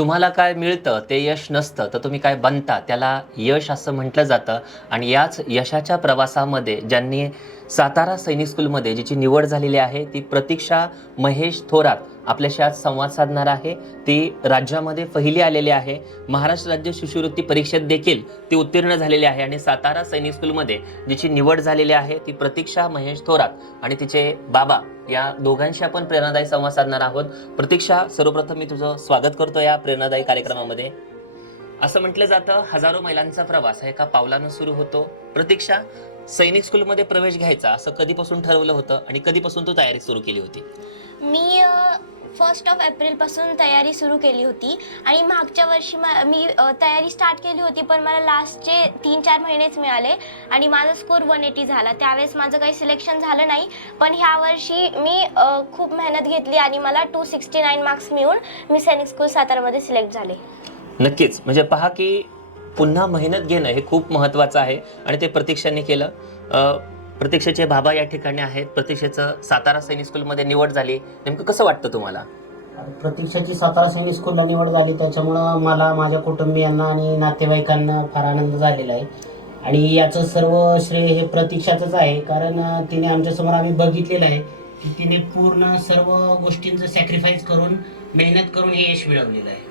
तुम्हाला काय मिळतं ते यश नसतं तर तुम्ही काय बनता त्याला यश असं म्हटलं जातं. आणि याच यशाच्या प्रवासामध्ये ज्यांनी सातारा सैनिक स्कूलमध्ये जिची निवड झालेली आहे ती प्रतीक्षा महेश थोरात आपल्याशी आज संवाद साधणार आहे. ती राज्यामध्ये पहिली आलेली आहे. महाराष्ट्र राज्य शिष्यवृत्ती परीक्षेत देखील ती उत्तीर्ण झालेली आहे आणि सातारा सैनिक स्कूलमध्ये जिची निवड झालेली आहे ती प्रतीक्षा महेश थोरात आणि तिचे बाबा या दोघांशी आपण प्रेरणादायी संवाद साधणार आहोत. प्रतीक्षा, सर्वप्रथम मी तुझं स्वागत करतो या प्रेरणादायी कार्यक्रमामध्ये. असं म्हटलं जातं हजारो मैलांचा प्रवास हा एका पावलानं सुरू होतो. प्रतीक्षा, सैनिक स्कूलमध्ये प्रवेश घ्यायचा असं कधीपासून ठरवलं होतं आणि कधीपासून तू तयारी सुरू केली होती? मी 1 एप्रिलपासून तयारी सुरू केली होती आणि मागच्या वर्षी मी तयारी स्टार्ट केली होती, पण मला लास्टचे 3-4 महिनेच मिळाले आणि माझा स्कोर 180 झाला. त्यावेळेस माझं काही सिलेक्शन झालं नाही, पण ह्या वर्षी मी खूप मेहनत घेतली आणि मला 269 मार्क्स मिळून मी सैनिक स्कूल सातारामध्ये सिलेक्ट झाले. नक्कीच, म्हणजे पहा की पुन्हा मेहनत घेणं हे खूप महत्त्वाचं आहे आणि ते प्रतीक्षाने केलं. प्रतीक्षेचे बाबा या ठिकाणी आहेत. प्रतीक्षेचं सातारा सैनिक स्कूलमध्ये निवड झाली, नेमकं कसं वाटतं तुम्हाला? प्रतीक्षाची सातारा सैनिक स्कूलला निवड झाली त्याच्यामुळं मला, माझ्या कुटुंबियांना आणि नातेवाईकांना फार आनंद झालेला आहे. आणि याचं सर्व श्रेय हे प्रतीक्षाचंच आहे, कारण तिने आमच्यासमोर आम्ही बघितलेलं आहे की तिने पूर्ण सर्व गोष्टींचं सॅक्रिफाईस करून, मेहनत करून हे यश मिळवलेलं आहे.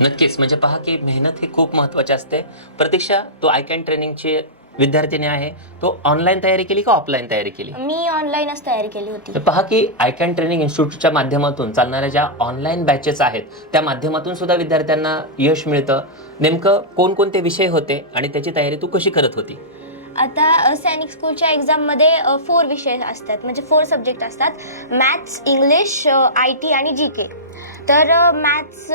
नक्कीच, म्हणजे पहा की मेहनत ही खूप महत्त्वाची असते. प्रतीक्षा, तो आय कॅन ट्रेनिंगची विद्यार्थिनी आहे, तो ऑनलाईन तयारी केली का ऑफलाईन तयारी केली? मी ऑनलाईनच तयारी केली होती. तर पहा की आय कॅन ट्रेनिंग इन्स्टिट्यूटच्या माध्यमातून चालणाऱ्या ज्या ऑनलाईन बॅचेस आहेत त्या माध्यमातून सुद्धा विद्यार्थ्यांना यश मिळतं. नेमकं कोणकोणते विषय होते आणि त्याची तयारी तू कशी करत होती? आता सैनिक स्कूलच्या एक्झाममध्ये 4 विषय असतात, म्हणजे 4 सब्जेक्ट असतात: मॅथ्स, इंग्लिश, IT आणि GK. तर मॅथ्स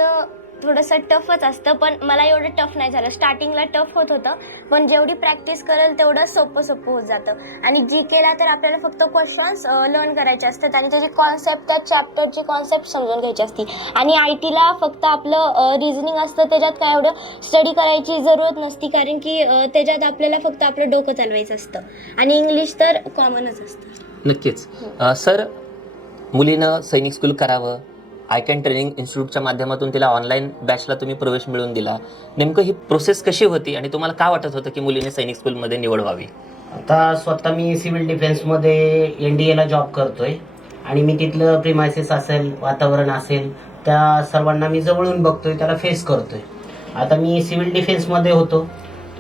थोडंसं टफच असतं, पण मला एवढं टफ नाही झालं. स्टार्टिंगला टफ होत होतं, पण जेवढी प्रॅक्टिस करेल तेवढं सोपं होत जातं. आणि GKला तर आपल्याला फक्त क्वेश्चन्स लर्न करायचे असतात आणि त्याची कॉन्सेप्ट, त्या चॅप्टरची कॉन्सेप्ट समजून घ्यायची असते. आणि ITला फक्त आपलं रिझनिंग असतं, त्याच्यात काय एवढं स्टडी करायची जरूरत नसती, कारण की त्याच्यात आपल्याला फक्त आपलं डोकं चालवायचं असतं. आणि इंग्लिश तर कॉमनच असतं. नक्कीच. सर, मुलीनं सैनिक स्कूल करावं, आय कॅन ट्रेनिंग इन्स्टिट्यूटच्या माध्यमातून तिला ऑनलाईन बॅचला तुम्ही प्रवेश मिळवून दिला, नेमकं ही प्रोसेस कशी होती आणि तुम्हाला काय वाटत होतं की मुलीने सैनिक स्कूलमध्ये निवड व्हावी? आता स्वतः मी सिव्हिल डिफेन्समध्ये NDAला जॉब करतोय आणि मी तिथलं प्रिमायसेस असेल, वातावरण असेल, त्या सर्वांना मी जवळून बघतोय, त्याला फेस करतोय. आता मी सिव्हिल डिफेन्समध्ये होतो,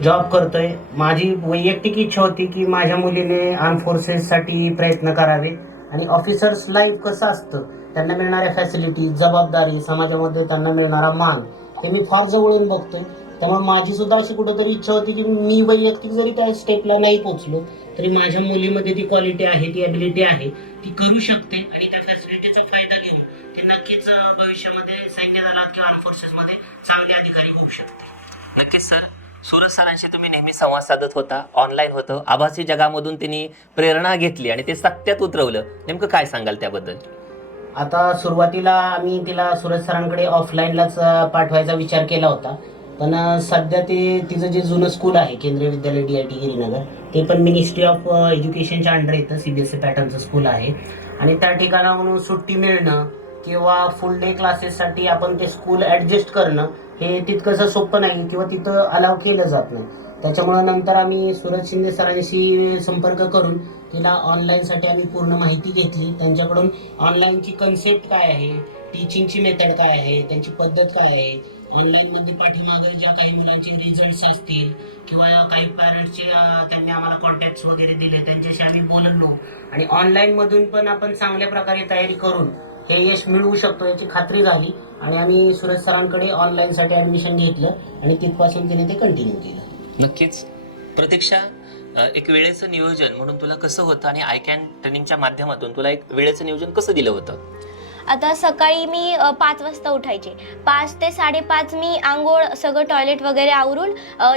जॉब करतोय. माझी वैयक्तिक इच्छा होती की माझ्या मुलीने आर्म फोर्सेससाठी प्रयत्न करावे आणि ऑफिसर्स लाईफ कसं असतं, त्यांना मिळणाऱ्या फॅसिलिटी, जबाबदारी, समाजामध्ये त्यांना मिळणारा मान, हे मी फार जवळून बघतोय. त्यामुळे माझी सुद्धा अशी कुठंतरी इच्छा होती की मी वैयक्तिक जरी त्या स्टेपला नाही पोहोचलो तरी माझ्या मुलीमध्ये ती क्वालिटी आहे, ती ॲबिलिटी आहे, ती करू शकते आणि त्या फॅसिलिटीचा फायदा घेऊन ती नक्कीच भविष्यामध्ये सैन्य दलात किंवा आर्म फोर्सेसमध्ये चांगले अधिकारी होऊ शकते. नक्कीच सर. सूरज सरांशी तुम्ही नेहमी संवाद साधत होता, ऑनलाईन होतं, आभासी जगामधून त्यांनी प्रेरणा घेतली आणि ते सत्यात उतरवलं, नेमकं काय सांगाल त्याबद्दल? आता सुरुवातीला आम्ही तिला सूरज सरांकडे ऑफलाईनलाच पाठवायचा विचार केला होता, पण सध्या तिचं जे जुनं स्कूल आहे केंद्रीय विद्यालय DIT गिरीनगर, ते पण मिनिस्ट्री ऑफ एज्युकेशनच्या अंडर येतं. CBSE पॅटर्नचं स्कूल आहे आणि त्या ठिकाणाहून सुट्टी मिळणं किंवा फुल डे क्लासेससाठी आपण ते स्कूल ॲडजस्ट करणं हे तितकंसं सोपं नाही किंवा तिथं अलाव केलं जात नाही. त्याच्यामुळं नंतर आम्ही सूरज शिंदे सरांशी संपर्क करून तिला ऑनलाईनसाठी आम्ही पूर्ण माहिती घेतली. त्यांच्याकडून ऑनलाईनची कन्सेप्ट काय आहे, टीचिंगची मेथड काय आहे, त्यांची पद्धत काय आहे, ऑनलाईनमध्ये पाठीमागे ज्या काही मुलांचे रिझल्ट्स असतील किंवा काही पॅरेंट्सचे त्यांनी आम्हाला कॉन्टॅक्ट्स वगैरे दिले, त्यांच्याशी आम्ही बोललो आणि ऑनलाईनमधून पण आपण चांगल्या प्रकारे तयारी करून हे यश मिळवू शकतो याची खात्री झाली आणि आम्ही सूरज सरांकडे ऑनलाईनसाठी ॲडमिशन घेतलं आणि तिथपासून तिने ते कंटिन्यू केलं. नक्कीच. प्रतीक्षा, एक वेळेचं नियोजन म्हणून तुला कसं होतं आणि आय कॅन ट्रेनिंगच्या माध्यमातून तुला एक वेळेचं नियोजन कसं दिलं होतं? आता सकाळी मी 5 वाजता उठायचे. 5 ते 5:30 मी आंघोळ, सगळं टॉयलेट वगैरे आवरून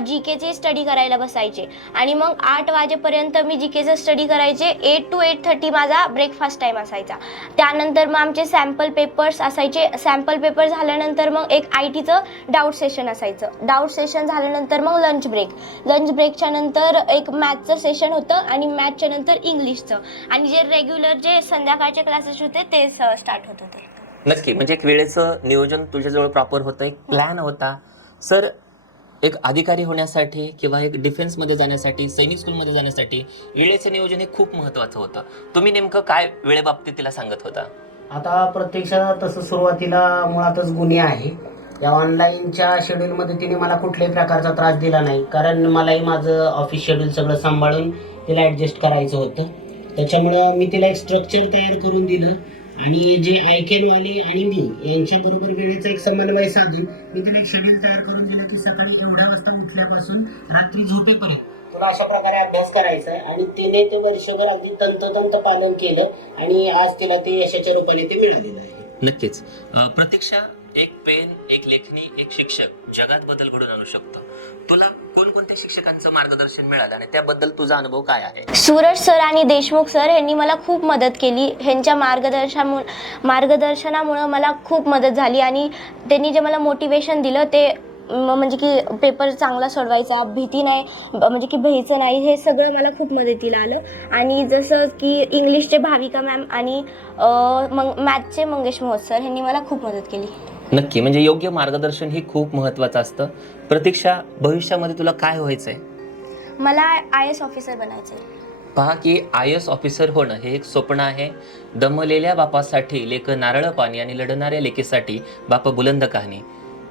GKची स्टडी करायला बसायचे आणि मग 8 वाजेपर्यंत मी GKचं स्टडी करायचे. 8 to 8:30 माझा ब्रेकफास्ट टाईम असायचा. त्यानंतर मग आमचे सॅम्पल पेपर्स असायचे. सॅम्पल पेपर झाल्यानंतर मग एक ITचं डाऊट सेशन असायचं. डाऊट सेशन झाल्यानंतर मग लंच ब्रेक. लंच ब्रेकच्या नंतर एक मॅथचं सेशन होतं आणि मॅथच्या नंतर इंग्लिशचं आणि जे रेग्युलर जे संध्याकाळचे क्लासेस होते ते स्टार्ट होत होते. नक्की, म्हणजे एक वेळेचं नियोजन तुझ्याजवळ प्रॉपर होतं, एक प्लॅन होता. सर, एक अधिकारी होण्यासाठी किंवा एक डिफेन्समध्ये जाण्यासाठी, सैनिक स्कूलमध्ये जाण्यासाठी वेळेचं नियोजन हे खूप महत्त्वाचं होतं. तुम्ही नेमकं काय वेळेबाबतीत तिला सांगत होता? आता प्रत्यक्षात तसं सुरुवातीला मुळातच गुन्हे आहे. या ऑनलाईनच्या शेड्यूलमध्ये तिने मला कुठल्याही प्रकारचा त्रास दिला नाही, कारण मलाही माझं ऑफिस शेड्यूल सगळं सांभाळून तिला ॲडजस्ट करायचं होतं. त्याच्यामुळं मी तिला एक स्ट्रक्चर तयार करून दिलं आणि जे आयकेनवाले आणि मी यांच्याबरोबर वेळेचा एक समन्वय साधून मी तिला एक शेड्यूल तयार करून दिलं की सकाळी एवढ्या वाजता उठल्यापासून रात्री झोपेपर्यंत तुला अशा प्रकारे अभ्यास करायचा आहे. आणि तिने ते वर्षभर अगदी तंतोतंत पालन केलं आणि आज तिला ते यशाच्या रूपाने ते मिळालेलं आहे. नक्कीच. प्रतीक्षा, एक पेन, एक लेखणी, एक शिक्षक जगात बदल घडून आणू शकतो. तुला कोणकोणत्या शिक्षकांचं मार्गदर्शन मिळालं आणि त्याबद्दल तुझा अनुभव काय आहे? सूरज सर आणि देशमुख सर यांनी मला खूप मदत केली. ह्यांच्या मार्गदर्शनामुळं मला खूप मदत झाली आणि त्यांनी जे मला मोटिवेशन दिलं ते म्हणजे की पेपर चांगला सोडवायचा, भीती नाही, म्हणजे की भ्यायचं नाही, हे सगळं मला खूप मदतीला आलं. आणि जसं की इंग्लिशचे भाविका मॅम आणि मॅथचे मंगेश महोत्सर यांनी मला खूप मदत केली. नक्की, म्हणजे योग्य मार्गदर्शन ही खूप महत्त्वाचं असतं. प्रतीक्षा, भविष्यामध्ये तुला काय व्हायचंय? मला IAS ऑफिसर बनायचं आहे. पहा की IAS ऑफिसर होणं हे एक स्वप्न आहे. दमलेल्या बापासाठी लेक नारळ पाणी आणि लढणाऱ्या लेकीसाठी बाप बुलंद कहाणी.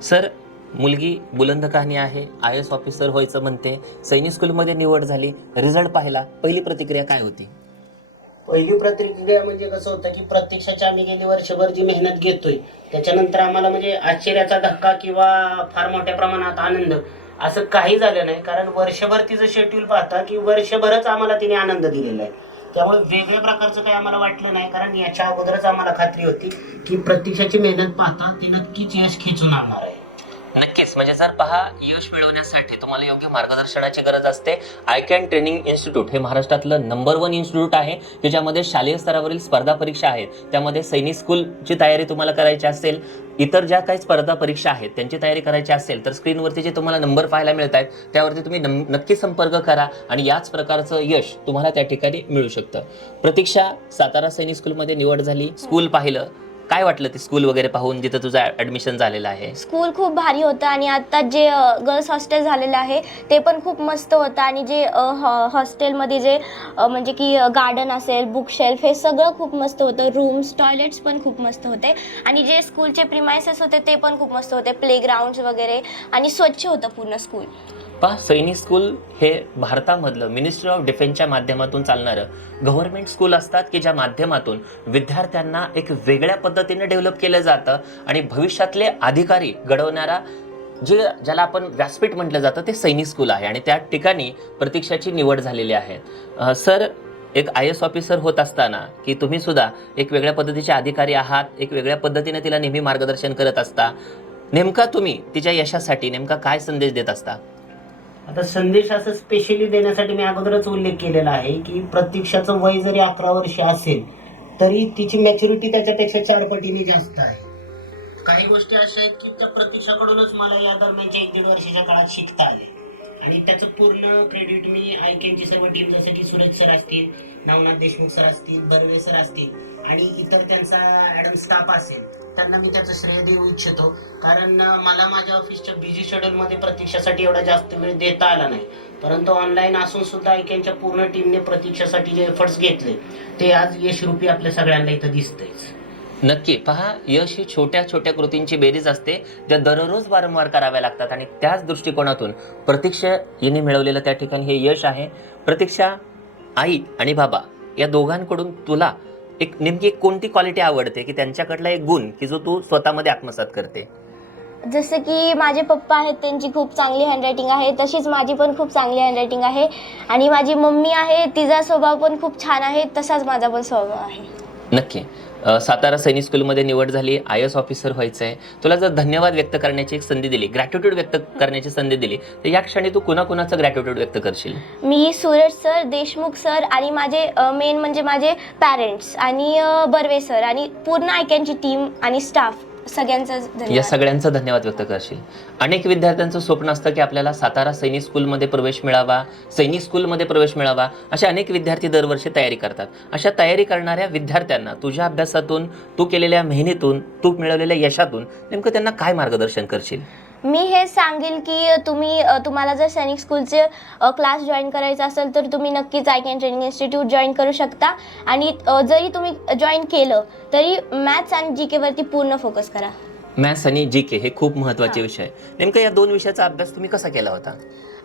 सर, मुलगी बुलंद कहाणी आहे, IAS ऑफिसर व्हायचं म्हणते, सैनिक स्कूलमध्ये निवड झाली, रिझल्ट पाहिला, पहिली प्रतिक्रिया काय होती? पहिली प्रतिक्रिया म्हणजे कसं होतं की प्रत्यक्षाच्या आम्ही गेली वर्षभर जी मेहनत घेतोय त्याच्यानंतर आम्हाला म्हणजे आश्चर्याचा धक्का किंवा फार मोठ्या प्रमाणात आनंद असं काही झालं नाही. कारण वर्षभर तिचं शेड्यूल पाहता की वर्षभरच आम्हाला तिने आनंद दिलेला आहे. त्यामुळे वेगळ्या प्रकारचं काही आम्हाला वाटलं नाही, कारण याच्या अगोदरच आम्हाला खात्री होती की प्रत्यक्षाची मेहनत पाहता ती नक्कीच यश खेचून आणणार आहे. नक्कीच, म्हणजे जर पहा, यश मिळवण्यासाठी तुम्हाला योग्य मार्गदर्शनाची गरज असते. ICAN ट्रेनिंग इन्स्टिट्यूट हे महाराष्ट्रातलं नंबर 1 इन्स्टिट्यूट आहे की ज्यामध्ये शालेय स्तरावरील स्पर्धा परीक्षा आहेत. त्यामध्ये सैनिक स्कूलची तयारी तुम्हाला करायची असेल, इतर ज्या काही स्पर्धा परीक्षा आहेत त्यांची तयारी करायची असेल तर स्क्रीनवरती जे तुम्हाला नंबर पाहायला मिळत आहेत त्यावरती तुम्ही नक्की संपर्क करा आणि याच प्रकारचं यश तुम्हाला त्या ठिकाणी मिळू शकतं. प्रतीक्षा, सातारा सैनिक स्कूलमध्ये निवड झाली, स्कूल पाहिलं, काय वाटलं ते स्कूल वगैरे पाहून जिथं तुझं ॲडमिशन झालेलं आहे? स्कूल खूप भारी होतं आणि आता जे गर्ल्स हॉस्टेल झालेलं आहे ते पण खूप मस्त होतं. आणि जे हॉस्टेलमध्ये जे म्हणजे की गार्डन असेल, बुक शेल्फ, हे सगळं खूप मस्त होतं. रूम्स, टॉयलेट्स पण खूप मस्त होते आणि जे स्कूलचे प्रिमायसेस होते ते पण खूप मस्त होते, प्लेग्राऊंड्स वगैरे, आणि स्वच्छ होतं पूर्ण स्कूल. पहा, सैनिक स्कूल हे भारतामधलं मिनिस्ट्री ऑफ डिफेन्सच्या माध्यमातून चालणारं गव्हर्नमेंट स्कूल असतात की ज्या माध्यमातून विद्यार्थ्यांना एक वेगळ्या पद्धतीने डेव्हलप केलं जातं आणि भविष्यातले अधिकारी घडवणारा ज्याला आपण व्यासपीठ म्हटलं जातं ते सैनिक स्कूल आहे आणि त्या ठिकाणी प्रतीक्षाची निवड झालेली आहे. सर, एक IAS ऑफिसर होत असताना की तुम्ही सुद्धा एक वेगळ्या पद्धतीचे अधिकारी आहात, एक वेगळ्या पद्धतीने तिला नेहमी मार्गदर्शन करत असता, नेमका तुम्ही तिच्या यशासाठी नेमका काय संदेश देत असता? आता संदेश असं स्पेशली देण्यासाठी मी अगोदरच उल्लेख केलेला आहे की प्रतीक्षाचं वय जरी 11 वर्ष असेल तरी तिची मॅच्युरिटी त्याच्यापेक्षा 4 पटीने जास्त आहे. काही गोष्टी अशा आहेत की त्या प्रतीक्षाकडूनच मला या दरम्यानच्या 1-1.5 वर्षाच्या काळात शिकता आले आणि त्याचं पूर्ण क्रेडिट मी ICANची सर्व टीम, जसं की सुरेश सर असतील, नवनाथ देशमुख सर असतील, बर्वे सर असतील आणि इतर त्यांचा ॲडम स्टाफ असेल, त्यांना मी त्याचं श्रेय देऊ इच्छितो. कारण मला माझ्या ऑफिसच्या बिझी शेड्यूलमध्ये प्रतीक्षासाठी एवढा जास्त वेळ देता आला नाही, परंतु ऑनलाईन असून सुद्धा ICANच्या पूर्ण टीमने प्रतीक्षासाठी जे एफर्ट्स घेतले ते आज यशरूपी आपल्या सगळ्यांना इथं दिसतंयच. नक्की, पहा, यश ही छोट्या छोट्या कृतींची बेरीज असते ज्या दररोज वारंवार कराव्या लागतात आणि त्याच दृष्टिकोनातून प्रतीक्षा यांनी मिळवलेलं त्या ठिकाणी हे यश आहे. प्रतीक्षा, आई आणि बाबा या दोघांकडून तुला एक नेमकी कोणती क्वालिटी आवडते की त्यांच्याकडला एक गुण की जो तू स्वतःमध्ये आत्मसात करते? जसं की माझे पप्पा आहेत, त्यांची खूप चांगली हँडरायटिंग आहे, तशीच माझी पण खूप चांगली हँडरायटिंग आहे. आणि माझी मम्मी आहे, तिचा स्वभाव पण खूप छान आहे, तसाच माझा पण स्वभाव आहे. नक्की. सातारा सैनिक स्कूलमध्ये निवड झाली, IAS ऑफिसर व्हायचं आहे, तुला जर धन्यवाद व्यक्त करण्याची एक संधी दिली, ग्रॅटिट्यूड व्यक्त करण्याची संधी दिली तर या क्षणी तू कुणाकुणाचं ग्रॅटिट्यूड व्यक्त करशील? मी सूरज सर, देशमुख सर आणि माझे मेन म्हणजे माझे पॅरेंट्स आणि बर्वे सर आणि पूर्ण ICANची टीम आणि स्टाफ सगळ्यांचं या धन्यवाद. सगळ्यांचं धन्यवाद व्यक्त करशील. अनेक विद्यार्थ्यांचं स्वप्न असतं की आपल्याला सातारा सैनिक स्कूलमध्ये प्रवेश मिळावा, सैनिक स्कूलमध्ये प्रवेश मिळावा. असे अनेक विद्यार्थी दरवर्षी तयारी करतात. अशा तयारी करणाऱ्या विद्यार्थ्यांना तुझ्या अभ्यासातून, तू केलेल्या मेहनतीतून, तू मिळवलेल्या यशातून नेमकं त्यांना काय मार्गदर्शन करशील? मी हे सांगेल की तुम्हाला जर सैनिक स्कूलचे क्लास जॉईन करायचा असेल तर तुम्ही नक्कीच I can training institute join करू शकता. आणि जरी तुम्ही जॉईन केलं तरी मॅथ्स आणि जी केवरती पूर्ण फोकस करा. मॅथ्स आणि जी के हे खूप महत्त्वाचे विषय. नेमकं या दोन विषयाचा अभ्यास तुम्ही कसा केला होता?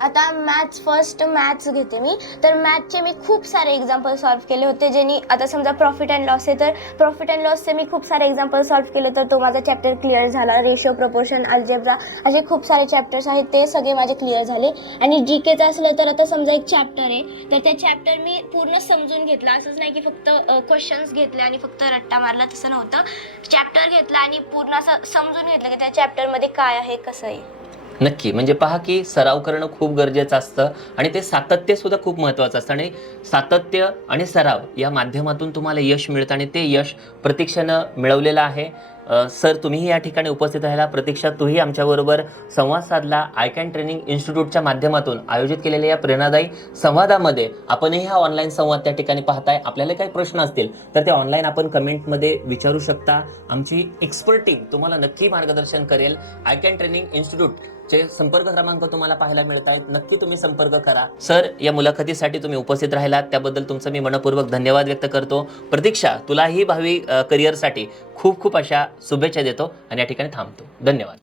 आता फर्स्ट मॅथ्स घेते मी, तर मॅथ्सचे मी खूप सारे एक्झाम्पल सॉल्व्ह केले होते. ज्यांनी आता समजा प्रॉफिट अँड लॉस आहे तर प्रॉफिट अँड लॉसचे मी खूप सारे एक्झाम्पल सॉल्व्ह केले, तर तो माझा चॅप्टर क्लिअर झाला. रेशिओ, प्रपोर्शन, अल्जेब्रा असे खूप सारे चॅप्टर्स आहेत, ते सगळे माझे क्लिअर झाले. आणि जी केचं असलं तर आता समजा एक चॅप्टर आहे तर ते चॅप्टर मी पूर्ण समजून घेतला. असंच नाही की फक्त क्वेश्चन्स घेतले आणि फक्त रट्टा मारला, तसं नव्हतं. चॅप्टर घेतला आणि पूर्ण असं समजून घेतलं की त्या चॅप्टरमध्ये काय आहे, कसं आहे. नक्की. म्हणजे पहा की सराव करणं खूप गरजेचं असतं आणि ते सातत्य सुद्धा खूप महत्त्वाचं असतं. आणि सातत्य आणि सराव या माध्यमातून तुम्हाला यश मिळतं आणि ते यश प्रतीक्षानं मिळवलेलं आहे. सर, तुम्हीही या ठिकाणी उपस्थित राहिला. प्रतीक्षा, तूही आमच्याबरोबर संवाद साधला. आय कॅन ट्रेनिंग इन्स्टिट्यूटच्या माध्यमातून आयोजित केलेल्या या प्रेरणादायी संवादामध्ये आपणही हा ऑनलाईन संवाद त्या ठिकाणी पाहताय. आपल्याला काही प्रश्न असतील तर ते ऑनलाईन आपण कमेंटमध्ये विचारू शकता. आमची एक्सपर्ट टीम तुम्हाला नक्की मार्गदर्शन करेल. आय कॅन ट्रेनिंग इन्स्टिट्यूटचे संपर्क क्रमांक तुम्हाला पाहायला मिळत आहेत. नक्की तुम्ही संपर्क करा. सर, या मुलाखतीसाठी तुम्ही उपस्थित राहिलात त्याबद्दल तुमचं मी मनपूर्वक धन्यवाद व्यक्त करतो. प्रतीक्षा, तुलाही भावी करिअरसाठी खूप खूप अशा शुभेच्छा देतो आणि या ठिकाणी थांबतो. धन्यवाद.